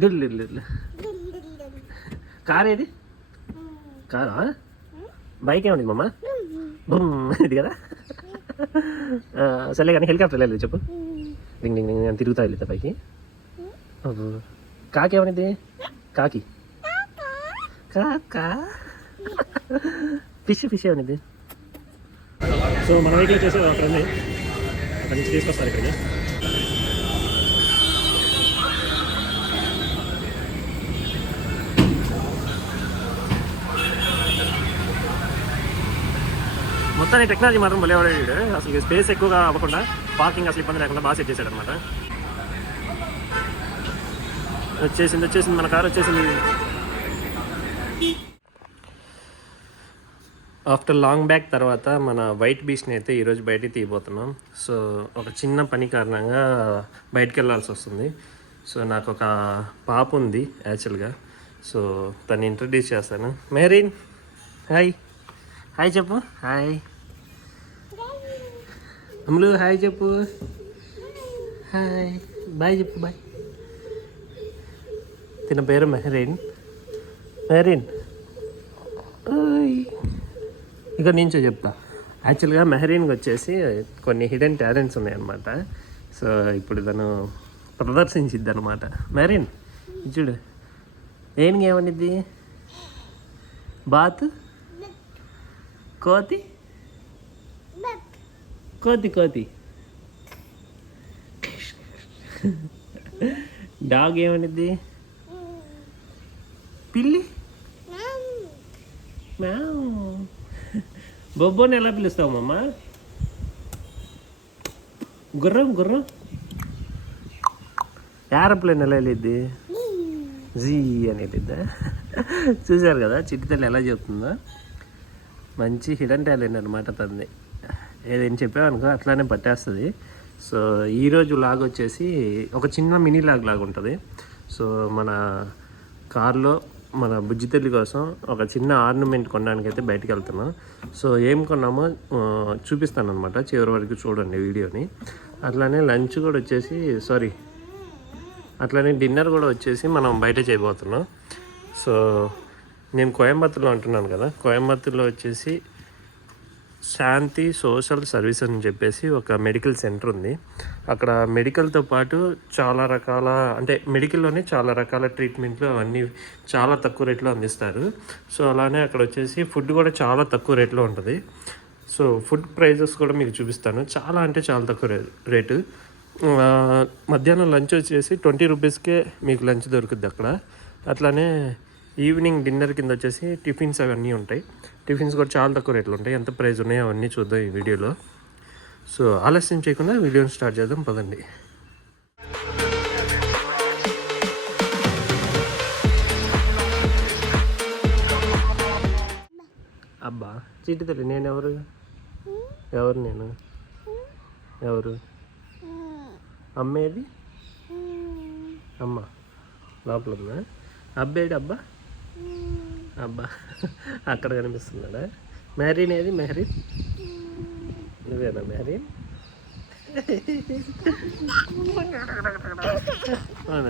డుల్లు car ఏది? కారా? Bike ఏమండి మమ్మ? ఇది కదా. సర్లే కానీ హెలికాప్టర్ వెళ్ళలేదు చెప్పు. డింగ్ డింగ్ డింగ్ అని తిరుగుతా వెళ్తా పైకి. కాకి ఏమనిది? కాకి కాకా. ఫిష్ ఏమనిది? సో మన వెహికల్ వచ్చేసి అక్కడ ఉంది, అక్కడి నుంచి తీసుకొస్తారు ఇక్కడికి. మొత్తాన్ని టెక్నాలజీ మాత్రం భలే వాడాడు. అసలు స్పేస్ ఎక్కువగా అవ్వకుండా పార్కింగ్ అసలు ఇబ్బంది లేకుండా బాగా సెట్ చేశాడు అనమాట. వచ్చేసింది మన కార్ వచ్చేసింది. ఆఫ్టర్ లాంగ్ బ్యాక్ తర్వాత మన వైట్ బీచ్ని అయితే ఈరోజు బయటికి తీయబోతున్నాం. సో ఒక చిన్న పని కారణంగా బయటికి వెళ్ళాల్సి వస్తుంది. సో నాకు ఒక పాప ఉంది యాక్చువల్గా. సో తను ఇంట్రడ్యూస్ చేస్తాను. మెహరీన్ హాయ్. హాయ్ చెప్పు. హాయ్ అమ్ములు. హాయ్ చెప్పు. హాయ్. బాయ్ చెప్పు. బాయ్. తిన పేరు మెహరీన్. ఇక నుంచో చెప్తా. యాక్చువల్గా మెహరీన్కి వచ్చేసి కొన్ని హిడెన్ టాలెంట్స్ ఉన్నాయన్నమాట. సో ఇప్పుడు తను ప్రదర్శించిద్ది అనమాట. మెహరీన్ చూడు ఏం ఏమనిద్ది? బాత్ కోతి డాగ్ ఏమనిద్ది? పిల్లి మ్యావ్. బొబ్బోని ఎలా పిలుస్తావు మమ్మ? గుర్రం. ఏరోప్లేన్ ఎలా వెళ్ళిద్ది? జీ అని వెళ్ళిద్దా? చూసారు కదా చిట్టి తల్లి ఎలా చెప్తుందో. మంచి హిడెన్ టాలెంట్ అనమాట తనది. ఏదేం చెప్పామనుకో అట్లానే పట్టేస్తుంది. సో ఈరోజు లాగ్ వచ్చేసి ఒక చిన్న మినీ లాగా ఉంటుంది. సో మన కార్లో మన బుజ్జి తల్లి కోసం ఒక చిన్న ఆర్నమెంట్ కొనడానికి అయితే బయటకు వెళ్తున్నాం. సో ఏం కొన్నామో చూపిస్తాను అనమాట, చివరి వరకు చూడండి వీడియోని. అట్లానే లంచ్ కూడా వచ్చేసి అట్లానే డిన్నర్ కూడా వచ్చేసి మనం బయట చేయబోతున్నాం. సో నేను కోయంబత్తూర్లో ఉంటున్నాను కదా, కోయంబత్తూర్లో వచ్చేసి శాంతి సోషల్ సర్వీస్ అని చెప్పేసి ఒక మెడికల్ సెంటర్ ఉంది. అక్కడ మెడికల్తో పాటు చాలా రకాల మెడికల్లోనే చాలా రకాల ట్రీట్మెంట్లు అవన్నీ చాలా తక్కువ రేట్లో అందిస్తారు. సో అలానే అక్కడ వచ్చేసి ఫుడ్ కూడా చాలా తక్కువ రేట్లో ఉంటుంది. సో ఫుడ్ ప్రైజెస్ కూడా మీకు చూపిస్తాను. చాలా తక్కువ రేటు. మధ్యాహ్నం లంచ్ వచ్చేసి 20 రూపీస్కే మీకు లంచ్ దొరుకుద్ది అక్కడ. అట్లానే ఈవినింగ్ డిన్నర్ కింద వచ్చేసి టిఫిన్స్ అవన్నీ ఉంటాయి. టిఫిన్స్ కూడా చాలా తక్కువ రేట్లు ఉంటాయి. ఎంత ప్రైస్ ఉన్నాయో అవన్నీ చూద్దాం ఈ వీడియోలో. సో ఆలస్యం చేయకుండా వీడియోని స్టార్ట్ చేద్దాం పదండి. అబ్బా చీటి తల్లి నేను ఎవరు నేను ఎవరు? అమ్మేది? అమ్మ లోపల ఉందా? అబ్బేది? అబ్బా అక్కడ కనిపిస్తున్నాడా? మెహరీన్ ఏది? మెహరీన్ నువ్వేనా మెహరీన్?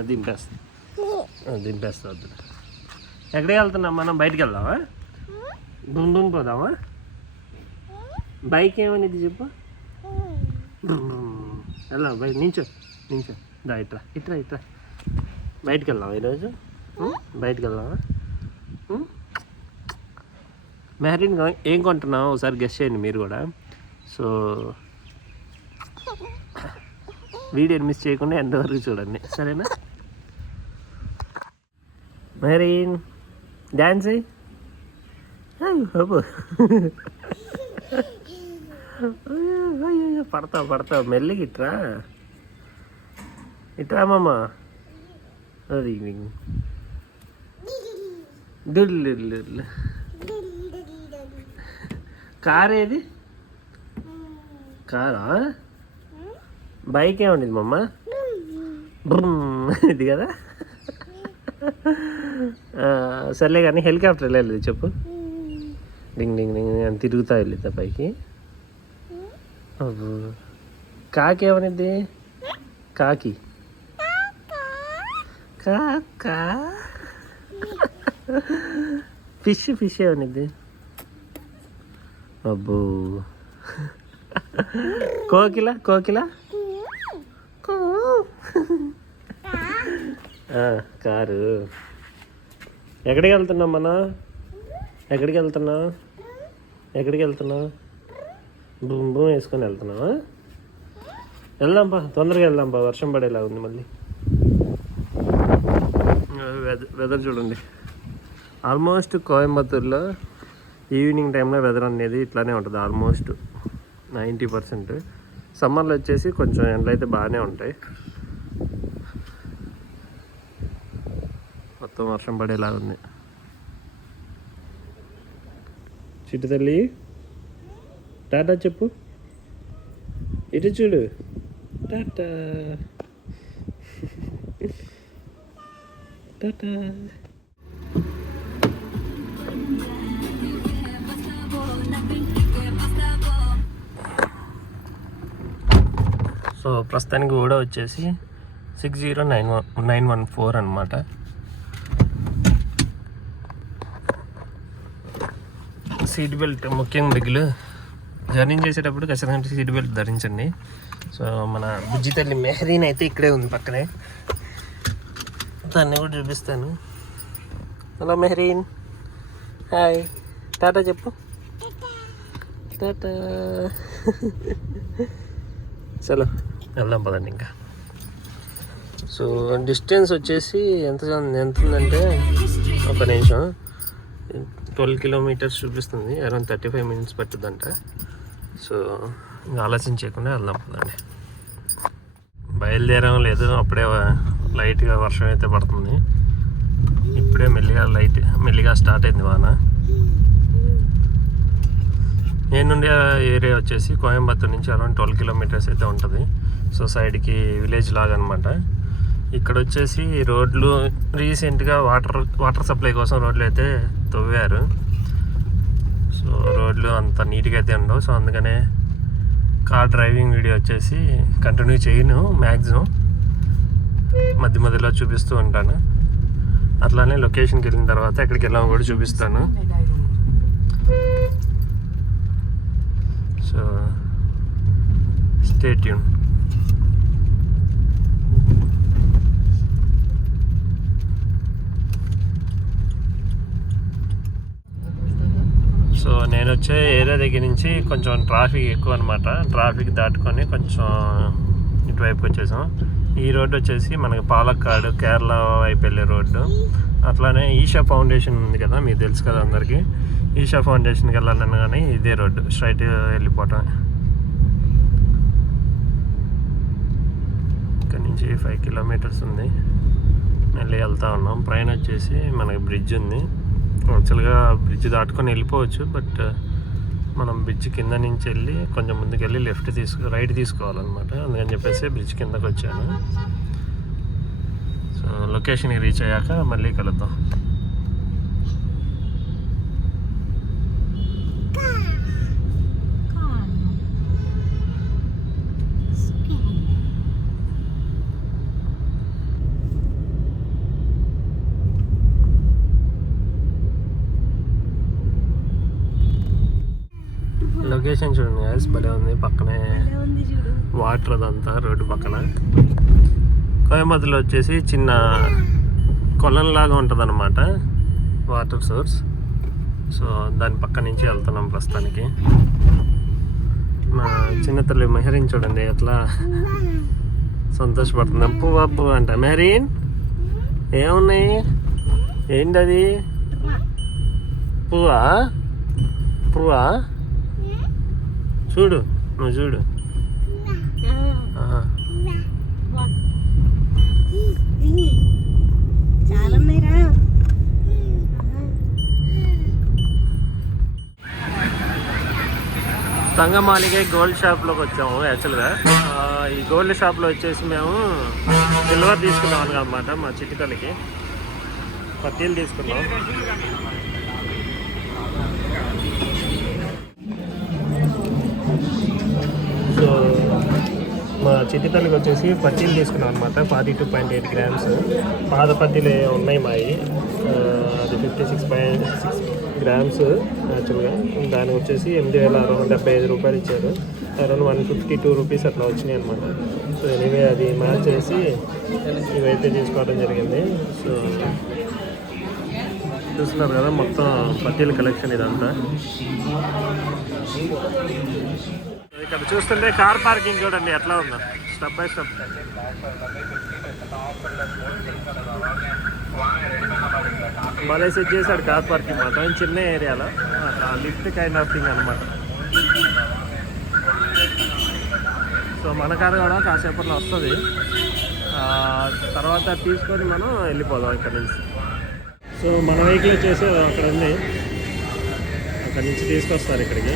దింపేస్తా వద్దు. ఎక్కడికి వెళ్తున్నాం మనం? బయటికి వెళ్దామా? డుండుని పోదామా? బైక్ ఏమనిది చెప్పు. వెళ్దాం బయట. నించో దా. ఇట్రా బయటికి వెళ్దాం ఈరోజు. బయటికి వెళ్దామా? మెహరీన్ ఏం కొంటున్నావు ఒకసారి గెస్ చేయండి మీరు కూడా. సో వీడియోని మిస్ చేయకుండా ఎంతవరకు చూడండి, సరేనా? మెహరీన్ డ్యాన్స్ అయ్యి పడతావు మెల్లిగా ఇట్రా మామ. అది డుల్లు కార్ ఏది? కారా? బైక్ ఏమండి మమ్మ? ఇది కదా. సర్లే కానీ హెలికాప్టర్ వెళ్ళలేదు చెప్పు. డింగ్ డింగ్ డింగ్ అని తిరుగుతా వెళ్ళిద్దా పైకి. కాకి ఏమనిద్ది? కాక ఫిష్ ఏమనిద్ది అబ్బో కోకిల కారు ఎక్కడికి వెళ్తున్నాం మనం ఎక్కడికి వెళ్తున్నావు బూమ్ బూమ్ వేసుకొని వెళ్తున్నావా వెళ్దాంపా తొందరగా వెళ్దాంపా వర్షం పడేలా ఉంది మళ్ళీ వెదర్ చూడండి ఆల్మోస్ట్ కోయంబత్తూర్లో ఈవినింగ్ టైంలో వెదర్ అనేది ఇట్లానే ఉంటుంది ఆల్మోస్ట్ 90%. సమ్మర్లో వచ్చేసి కొంచెం ఎండలు అయితే బాగానే ఉంటాయి. మొత్తం వర్షం పడేలా ఉంది. చిట్టు తల్లి టాటా చెప్పు, ఇటు చూడు టాటా టాటా. సో ప్రస్తుతానికి కూడా వచ్చేసి 60914 అనమాట. సీట్ బెల్ట్ ముఖ్యంగా మిగులు జర్నీ చేసేటప్పుడు ఖచ్చితంగా సీట్ బెల్ట్ ధరించండి. సో మన బుజ్జి తల్లి మెహరీన్ అయితే ఇక్కడే ఉంది పక్కనే, దాన్ని కూడా చూపిస్తాను. హలో మెహరీన్, హాయ్, టాటా చెప్పు టాటా. చలో వెళ్దాం పదండి ఇంకా. సో డిస్టెన్స్ వచ్చేసి ఎంత ఉందంటే ఒక నిమిషం 12 కిలోమీటర్స్ చూపిస్తుంది. Around 35 minutes పట్టుద్దంట. సో ఇంకా ఆలోచించకుండా వెళ్దాం పదండి. బయలుదేరం లేదు, అప్పుడే లైట్గా వర్షం అయితే పడుతుంది. ఇప్పుడే మెల్లిగా స్టార్ట్ అయింది వాన. నేను ఉండే ఏరియా వచ్చేసి కోయంబత్తూర్ నుంచి అరౌండ్ 12 కిలోమీటర్స్ అయితే ఉంటుంది. సో సైడ్కి విలేజ్ లాగా అనమాట. ఇక్కడ వచ్చేసి రోడ్లు రీసెంట్గా వాటర్ సప్లై కోసం రోడ్లు అయితే తవ్వారు. సో రోడ్లు అంత నీట్గా అయితే ఉండవు. సో అందుకనే కార్ డ్రైవింగ్ వీడియో వచ్చేసి కంటిన్యూ చేయను, మ్యాక్సిమం మధ్య మధ్యలో చూపిస్తూ ఉంటాను. అట్లానే లొకేషన్కి వెళ్ళిన తర్వాత ఎక్కడికి వెళ్ళామో కూడా చూపిస్తాను. So stay tune. సో నేను వచ్చే ఏరియా దగ్గర నుంచి కొంచెం ట్రాఫిక్ ఎక్కువ అనమాట. ట్రాఫిక్ దాటుకొని కొంచెం ఇటువైపు వచ్చేసాం. ఈ రోడ్డు వచ్చేసి మనకి పాలక్కాడు కేరళ వైపు వెళ్ళే రోడ్డు. అట్లానే ఈషా ఫౌండేషన్ ఉంది కదా, మీకు తెలుసు కదా అందరికీ. ఈషా ఫౌండేషన్కి వెళ్ళాలన్నా కానీ ఇదే రోడ్డు స్ట్రైట్ వెళ్ళిపోవటం. ఇక్కడ నుంచి 5 కిలోమీటర్స్ ఉంది, మళ్ళీ వెళ్తూ ఉన్నాం. పైన వచ్చేసి మనకి బ్రిడ్జ్ ఉంది. యాక్చువల్గా బ్రిడ్జ్ దాటుకొని వెళ్ళిపోవచ్చు, బట్ మనం బ్రిడ్జ్ కింద నుంచి వెళ్ళి కొంచెం ముందుకు వెళ్ళి రైట్ తీసుకోవాలన్నమాట. అందుకని చెప్పేసి బ్రిడ్జ్ కిందకి వచ్చాను. సో లొకేషన్కి రీచ్ అయ్యాక మళ్ళీ కలుద్దాం. లొకేషన్ చూడండి గాయ్స్, భలే ఉంది. పక్కనే వాటర్ అదంతా రోడ్డు పక్కన. కోయంబత్తూర్లో వచ్చేసి చిన్న కొలంలాగా ఉంటుంది అన్నమాట, వాటర్ సోర్స్. సో దాని పక్క నుంచి వెళ్తున్నాం ప్రస్తుతానికి. మా చిన్న తల్లి మెహరీన్ చూడండి ఎట్లా సంతోషపడుతుంది. అప్పు అంట. మెహరీన్ ఏమున్నాయి, ఏంటది? పువ్వా? చూడు, నువ్వు చూడు. తంగమాలిగే గోల్డ్ షాప్లోకి వచ్చాము. యాక్చువల్గా ఈ గోల్డ్ షాప్లో వచ్చేసి మేము సిల్వర్ తీసుకున్నాం అనమాట. మా చిటికలకి పట్టీలు తీసుకున్నాం. సో మా చిట్టితల్లికి వచ్చేసి పట్టీలు తీసుకున్నాం అనమాట. 42.8 గ్రామ్స్ పాత పట్టీలు ఉన్నాయి మావి. అది 56.6 గ్రామ్స్ యాక్చువల్గా. దానికి వచ్చేసి 8,675 రూపాయలు ఇచ్చారు. అరౌండ్ 152 రూపీస్ అట్లా వచ్చినాయి అనమాట. సో ఎనీవే అది మార్చేసి ఇవైతే తీసుకోవడం జరిగింది. సో చూస్తున్నారు కదా మొత్తం పట్టీల కలెక్షన్ ఇదంతా. ఇక్కడ చూస్తుంటే కార్ పార్కింగ్ చూడండి ఎట్లా ఉందో, స్టెప్ బై స్టెప్. భలే సెట్ చేశాడు కార్ పార్కింగ్ మాత్రం చిన్న ఏరియాలో. లిఫ్ట్ కైండ్ ఆఫ్ థింగ్ అనమాట. సో మన కారు కూడా కాసేపట్లో వస్తుంది. తర్వాత తీసుకొని మనం వెళ్ళిపోదాం ఇక్కడ నుంచి. సో మన వెహికల్ వచ్చేసి అక్కడ ఉంది, అక్కడ నుంచి తీసుకొస్తారు ఇక్కడికి.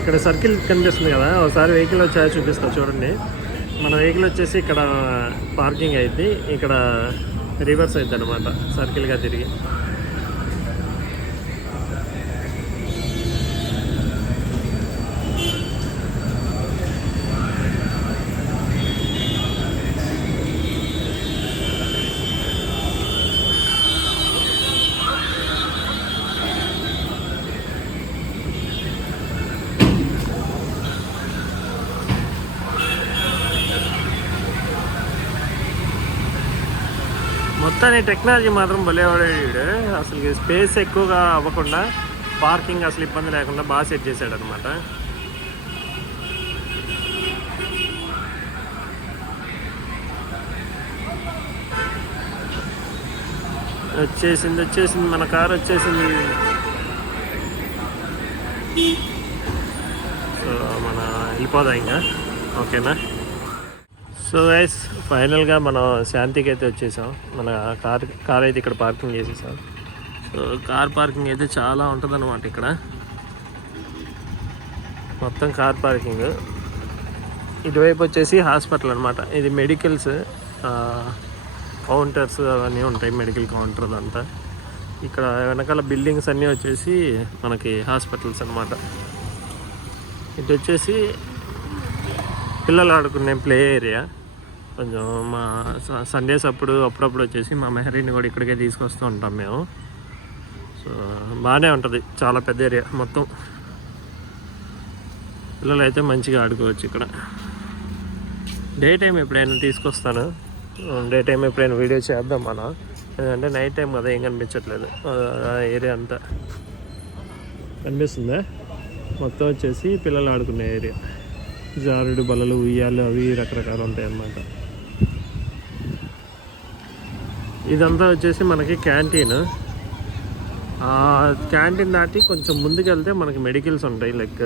ఇక్కడ సర్కిల్ కనిపిస్తుంది కదా, ఒకసారి వెహికల్ వచ్చాయో చూపిస్తా చూడండి. మన వెహికల్ వచ్చేసి ఇక్కడ పార్కింగ్ అయింది, ఇక్కడ రివర్స్ అవుతుంది అనమాట సర్కిల్గా తిరిగి. మొత్తాన్ని టెక్నాలజీ మాత్రం భలేవాడాడు. అసలు స్పేస్ ఎక్కువగా అవ్వకుండా పార్కింగ్ అసలు ఇబ్బంది లేకుండా బాగా సెట్ చేశాడు అనమాట. వచ్చేసింది మన కారు వచ్చేసింది. సో మన వెళ్ళిపోదాం ఇంకా, ఓకేనా. సో గైస్ ఫైనల్గా మనం శాంతికి అయితే వచ్చేసాం. మన కార్ అయితే ఇక్కడ పార్కింగ్ చేసేసాం. సో కార్ పార్కింగ్ అయితే చాలా ఉంటుందన్నమాట ఇక్కడ, మొత్తం కార్ పార్కింగ్. ఇటువైపు వచ్చేసి హాస్పిటల్ అనమాట. ఇది మెడికల్స్ కౌంటర్స్ అవన్నీ ఉంటాయి, మెడికల్ కౌంటర్ అంతా. ఇక్కడ వెనకాల బిల్డింగ్స్ అన్నీ వచ్చేసి మనకి హాస్పిటల్స్ అనమాట. ఇటు వచ్చేసి పిల్లలు ఆడుకునే ప్లే ఏరియా. కొంచెం మా సండేస్ అప్పుడప్పుడు వచ్చేసి మా మెహరీని కూడా ఇక్కడికే తీసుకొస్తూ ఉంటాం మేము. సో బాగానే ఉంటుంది, చాలా పెద్ద ఏరియా మొత్తం. పిల్లలు అయితే మంచిగా ఆడుకోవచ్చు ఇక్కడ. డే టైం ఎప్పుడైనా తీసుకొస్తాను, డే టైం ఎప్పుడైనా వీడియో చేద్దాం మనం. ఎందుకంటే నైట్ టైం కదా ఏం కనిపించట్లేదు. ఏరియా అంతా కనిపిస్తుందా, మొత్తం వచ్చేసి పిల్లలు ఆడుకునే ఏరియా. జారుడు బల్లలు, ఉయ్యాలు అవి రకరకాలు ఉంటాయి అన్నమాట. ఇదంతా వచ్చేసి మనకి క్యాంటీన్. క్యాంటీన్ దాటి కొంచెం ముందుకెళ్తే మనకి మెడికల్స్ ఉంటాయి, లైక్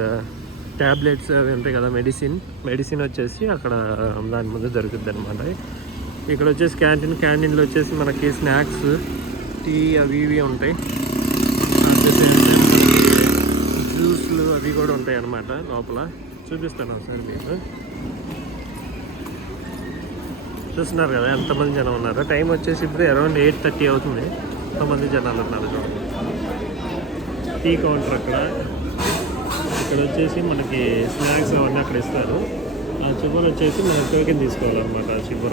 ట్యాబ్లెట్స్ అవి ఉంటాయి కదా, మెడిసిన్ వచ్చేసి అక్కడ దాని ముందు దొరుకుద్ది అనమాట. ఇక్కడ వచ్చేసి క్యాంటీన్లో వచ్చేసి మనకి స్నాక్స్, టీ అవి ఇవి ఉంటాయి. జ్యూస్లు అవి కూడా ఉంటాయి అన్నమాట లోపల. చూపిస్తాను ఒకసారి మీకు. చూస్తున్నారు కదా ఎంతమంది జనం ఉన్నారు. టైం వచ్చేసి ఇప్పుడు అరౌండ్ 8:30 అవుతుంది. ఎంతమంది జనాలు ఉన్నారు చూడండి. టీ కౌంటర్ అక్కడ. ఇక్కడ వచ్చేసి మనకి స్నాక్స్ అవన్నీ అక్కడ ఇస్తారు. ఆ చివర వచ్చేసి మనం టోకెన్ తీసుకోవాలన్నమాట. ఆ చివర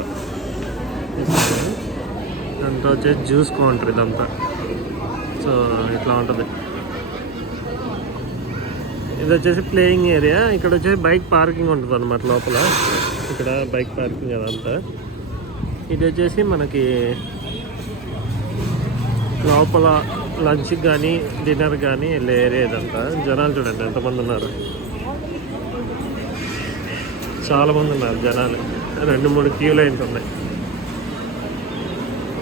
అంతా వచ్చేసి జ్యూస్ కౌంటర్ ఇదంతా. సో ఇట్లా ఉంటుంది. ఇది వచ్చేసి ప్లేయింగ్ ఏరియా. ఇక్కడ వచ్చేసి బైక్ పార్కింగ్ ఉంటుంది అనమాట లోపల. ఇక్కడ బైక్ పార్కింగ్ అదంతా. ఇది వచ్చేసి మనకి లోపల లంచ్కి కానీ డిన్నర్ కానీ వెళ్ళే ఏరియా ఇదంతా. జనాలు చూడండి ఎంతమంది ఉన్నారు, చాలామంది ఉన్నారు జనాలు. 2-3 క్యూ లైన్స్ ఉన్నాయి.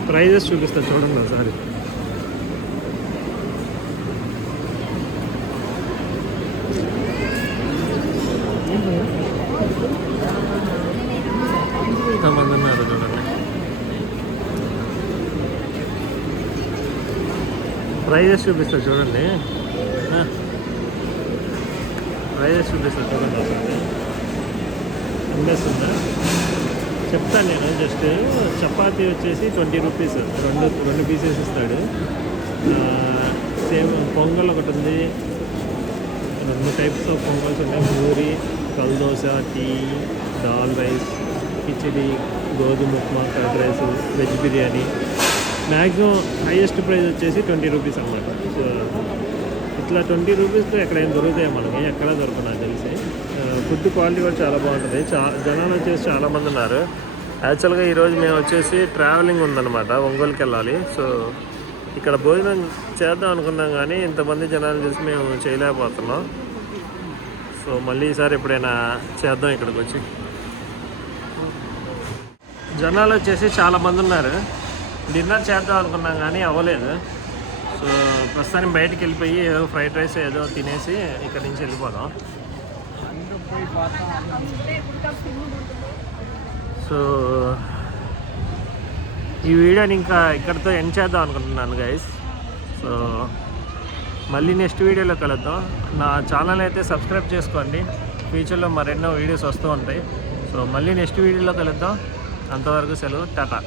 ప్రైజెస్ చూపిస్తాను చూడండి ఒకసారి. ఎంతమంది ఉన్నారు చూడండి. ప్రైజెస్ చూపిస్తా చూడండి. ప్రైజెస్ చూపిస్తా చూడండి ఒకసారి. అమ్మేస్తుందా చెప్తాను నేను. జస్ట్ చపాతీ వచ్చేసి 20 రూపీస్, రెండు పీసెస్ ఇస్తాడు. సేమ్ పొంగల్ ఒకటి ఉంది, 2 టైప్స్ ఆఫ్ పొంగల్స్ ఉన్నాయి. పూరి కల్దోస, టీ, దాల్ రైస్, కిచిడి, గోధుమ upma, curd rice, veg biryani. Maximum highest price వచ్చేసి 20 రూపీస్ అన్నమాట. సో ఇట్లా 20 రూపీస్తో ఎక్కడైనా దొరుకుతాయి మనకి, ఎక్కడ దొరకదు నాకు తెలిసి. ఫుడ్ క్వాలిటీ కూడా చాలా బాగుంటుంది. జనాలు వచ్చేసి చాలామంది ఉన్నారు. యాక్చువల్గా ఈరోజు మేము వచ్చేసి ట్రావెలింగ్ ఉందన్నమాట, ఒంగోలుకి వెళ్ళాలి. సో ఇక్కడ భోజనం చేద్దాం అనుకున్నాం కానీ ఇంతమంది జనాలు చూసి మేము చేయలేకపోతున్నాం. సో మళ్ళీ ఈసారి ఎప్పుడైనా చేద్దాం ఇక్కడికి వచ్చి. జనాలు వచ్చేసి చాలామంది ఉన్నారు. డిన్నర్ చేద్దాం అనుకున్నాం కానీ అవ్వలేదు. సో ప్రస్తుతానికి బయటికి వెళ్ళిపోయి ఏదో ఫ్రైడ్ రైస్ ఏదో తినేసి ఇక్కడ నుంచి వెళ్ళిపోదాం. సో ఈ వీడియోని ఇంకా ఇక్కడితో ఎండ్ చేద్దాం అనుకుంటున్నాను గైస్. సో మళ్ళీ నెక్స్ట్ వీడియోలో కలుద్దాం. నా ఛానల్ అయితే సబ్స్క్రైబ్ చేసుకోండి, ఫ్యూచర్లో మరెన్నో వీడియోస్ వస్తూ ఉంటాయి. సో మళ్ళీ నెక్స్ట్ వీడియోలో కలుద్దాం. అంతవరకు సెలవు, టాటా.